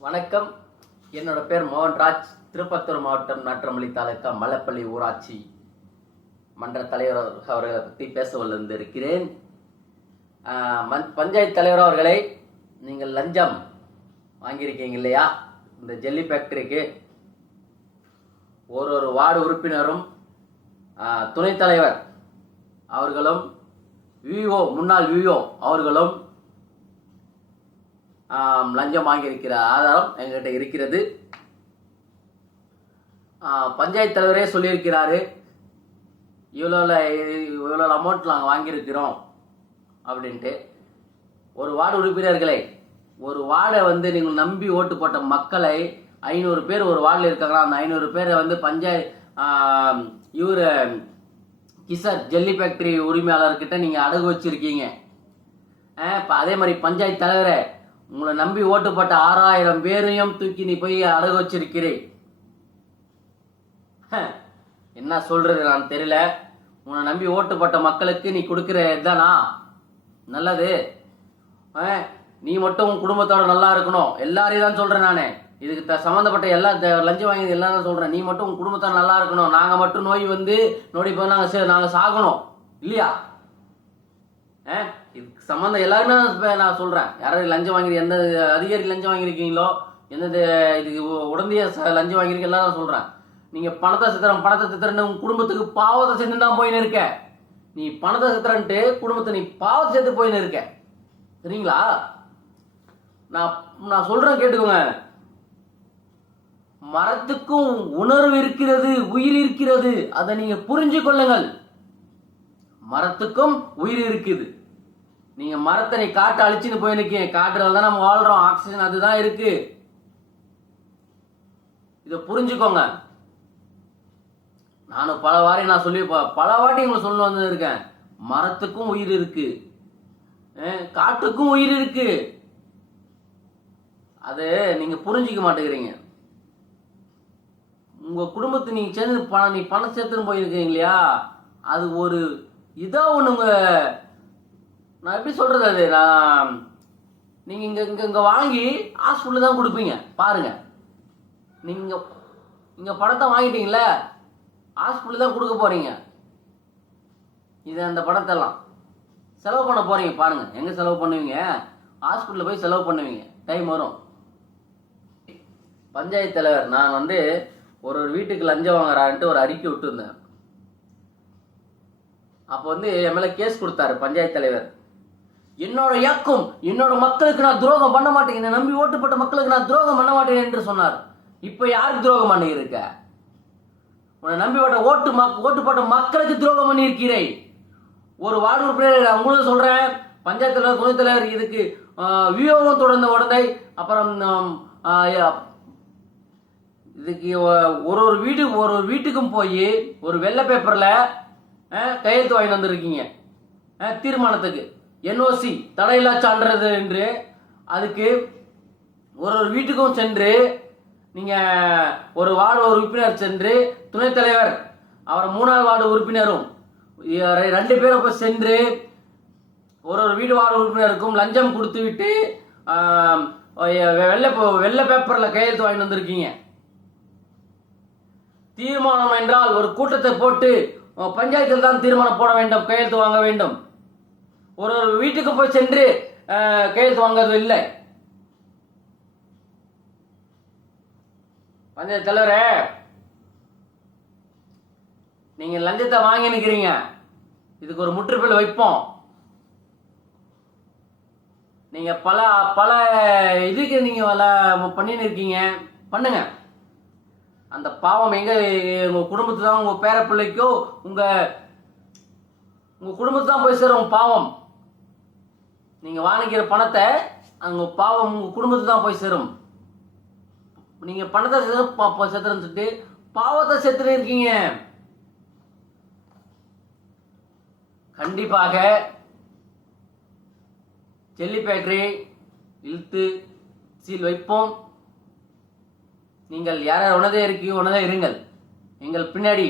வணக்கம். என்னோட பேர் மோகன்ராஜ். திருப்பத்தூர் மாவட்டம் நாற்றமல்லி தாலுக்கா மலைப்பள்ளி ஊராட்சி மன்ற தலைவர் அவர்களை பற்றி பேச வந்திருக்கிறேன் மன்- பஞ்சாயத்து தலைவர் அவர்களை நீங்கள் லஞ்சம் வாங்கியிருக்கீங்க இல்லையா? இந்த ஜெல்லி ஃபேக்டரிக்கு ஒரு ஒரு வார்டு உறுப்பினரும் துணைத் தலைவர் அவர்களும் விஓ முன்னாள் விஓ அவர்களும் லஞ்சம் வாங்கியிருக்கிற ஆதாரம் எங்கிட்ட இருக்கிறது. பஞ்சாயத்து தலைவரே சொல்லியிருக்கிறாரு. இவ்வளோ இவ்வளோ அமௌண்ட் நாங்கள் வாங்கியிருக்கிறோம் அப்படின்ட்டு. ஒரு வார்டு உறுப்பினர்களை ஒரு வார்டை வந்து நீங்கள் நம்பி ஓட்டு போட்ட மக்களை ஐநூறு பேர் ஒரு வார்டில் இருக்காங்களா அந்த ஐநூறு பேரை வந்து பஞ்சாயத் இவர் கிசர் ஜெல்லி ஃபேக்டரி உரிமையாளர்கிட்ட நீங்கள் அடகு வச்சிருக்கீங்க. இப்போ அதே மாதிரி பஞ்சாயத்து தலைவரே உங்களை நம்பி ஓட்டு போட்ட ஆறாயிரம் பேரையும் தூக்கி நீ போய் அடகு வச்சிருக்கிறேன். என்ன சொல்றது நான் தெரியல. உன்னை நம்பி ஓட்டு போட்ட மக்களுக்கு நீ கொடுக்குற இதுதானா நல்லது. நீ மட்டும் உன் குடும்பத்தோட நல்லா இருக்கணும். எல்லாரையும் தான் சொல்றேன் நானு. இதுக்கு த- சம்மந்தப்பட்ட எல்லா த- லஞ்சம் வாங்கியது எல்லாம் தான் சொல்றேன். நீ மட்டும் உன் குடும்பத்தோட நல்லா இருக்கணும். நாங்கள் மட்டும் நோய் வந்து நோடி போய் நாங்கள் சே- சாகணும். இல்லையா? இதுக்கு சம்மந்தம் எல்லாருமே நான் சொல்கிறேன் யாராவது லஞ்சம் வாங்கி எந்த அதிகாரி லஞ்சம் வாங்கியிருக்கீங்களோ எந்த இதுக்கு உடந்தைய லஞ்சம் வாங்கியிருக்க எல்லாம் நான் சொல்கிறேன் நீங்கள் பணத்தை சித்திரம் பணத்தை சித்திரன்னு உங்கள் குடும்பத்துக்கு பாவத்தை சேர்ந்து தான் போயின்னு இருக்க. நீ பணத்தை சித்திரன்ட்டு குடும்பத்தை நீ பாவத்தை சேர்த்து போயின்னு இருக்க. சரிங்களா? நான் நான் சொல்கிறேன் கேட்டுக்கோங்க. மரத்துக்கும் உணர்வு இருக்கிறது உயிர் இருக்கிறது அதை நீங்கள் புரிஞ்சு கொள்ளுங்கள். மரத்துக்கும் உயிர் இருக்குது. நீங்க மரத்தை நீ காட்டை அழிச்சுன்னு போயிருக்கீங்க. காட்டுறதுல தான் நம்ம வாழ்றோம். ஆக்சிஜன் அதுதான் இருக்கு. இதை புரிஞ்சுக்கோங்க. நானும் பல வாரி நான் சொல்லி பல வாட்டி உங்களை சொல்ல வந்து இருக்கேன் மரத்துக்கும் உயிர் இருக்கு. காட்டுக்கும் உயிர் இருக்கு. அது நீங்க புரிஞ்சிக்க மாட்டேங்கிறீங்க. உங்க குடும்பத்தை நீங்க சேர்ந்து பணம் நீ பணம் சேர்த்துன்னு போயிருக்கீங்க இல்லையா? அது ஒரு இதா ஒண்ணுங்க. நான் எப்படி சொல்றது அது? நான் நீங்க இங்க இங்க இங்க வாங்கி ஹாஸ்பிட்டல் தான் கொடுப்பீங்க. பாருங்க. நீங்க இங்க பணத்தை வாங்கிட்டீங்களே ஹாஸ்பிட்டல் தான் கொடுக்க போறீங்க. இது அந்த படத்தெல்லாம் செலவு பண்ண போறீங்க பாருங்க. எங்க செலவு பண்ணுவீங்க? ஹாஸ்பிட்டலில் போய் செலவு பண்ணுவீங்க. டைம் வரும். பஞ்சாயத்து தலைவர் நான் வந்து ஒரு ஒரு வீட்டுக்கு லஞ்சம் வாங்குறான்ட்டு ஒரு அறிக்கை விட்டுருந்தேன். அப்போ வந்து என் மேலே கேஸ் கொடுத்தாரு பஞ்சாயத்து தலைவர். என்னோட இயக்கம் என்னோட மக்களுக்கு நான் துரோகம் பண்ண மாட்டேன். என்னை நம்பி ஓட்டுப்பட்ட மக்களுக்கு நான் துரோகம் பண்ண மாட்டேன் என்று சொன்னார். இப்போ யாருக்கு துரோகம் பண்ணி இருக்க உன்னை நம்பி ஓட்ட ஓட்டு மக் ஓட்டுப்பட்ட மக்களுக்கு துரோகம் பண்ணி இருக்கிறேன் ஒரு வார்டு உறுப்பினர் உங்களுக்கு சொல்கிறேன் பஞ்சாயத்து தலைவர் துணைத் தலைவர் இதுக்கு வியோகம் தொடர்ந்த உடனே அப்புறம் இதுக்கு ஒரு ஒரு வீடு ஒரு ஒரு வீட்டுக்கும் போய் ஒரு வெள்ளை பேப்பரில் கையெழுத்து வாங்கி வந்திருக்கீங்க. தீர்மானத்துக்கு. என்ஓசி தடையில்லா சான்றது என்று அதுக்கு ஒரு ஒரு வீட்டுக்கும் சென்று நீங்கள் ஒரு வார்டு ஒரு உறுப்பினர் சென்று துணைத் தலைவர் அவர் மூணாவது வார்டு உறுப்பினரும் ரெண்டு பேரும் இப்போ சென்று ஒரு ஒரு வீடு வார்டு உறுப்பினருக்கும் லஞ்சம் கொடுத்து விட்டு வெள்ளை வெள்ளை பேப்பரில் கையெழுத்து வாங்கிட்டு வந்திருக்கீங்க. தீர்மானம் என்றால் ஒரு கூட்டத்தை போட்டு பஞ்சாயத்தில் தான் தீர்மானம் போட வேண்டும் கையெழுத்து வாங்க வேண்டும். ஒரு ஒரு வீட்டுக்கு போய் சென்று கையெழுத்து வாங்குறது இல்லை. பஞ்சாயத்து தலைவரே நீங்க லஞ்சத்தை வாங்கி நிக்கிறீங்க. இதுக்கு ஒரு முற்றுப்புள்ளி வைப்போம். நீங்க பல பல இதுக்கு நீங்க பல பண்ணின்னு இருக்கீங்க. பண்ணுங்க. அந்த பாவம் எங்க உங்க குடும்பத்து தான் உங்க பேர பிள்ளைக்கோ உங்க உங்க குடும்பத்து தான் போய் சேரும் பாவம். நீங்கள் வாங்கிக்கிற பணத்தை அங்கே பாவம் உங்கள் குடும்பத்துக்கு தான் போய் சேரும். நீங்கள் பணத்தை செத்துறன்னு சொல்லிட்டு பாவத்தை செத்துட்டு இருக்கீங்க. கண்டிப்பாக ஜெல்லி பேக்கரி இழுத்து சீல் வைப்போம். நீங்கள் யார் யார் உணதே இருக்கீங்க உணதே இருங்கள். எங்கள் பின்னாடி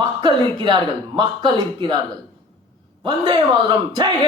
மக்கள் இருக்கிறார்கள் மக்கள் இருக்கிறார்கள். வந்தே மாதிரம். ஜெய்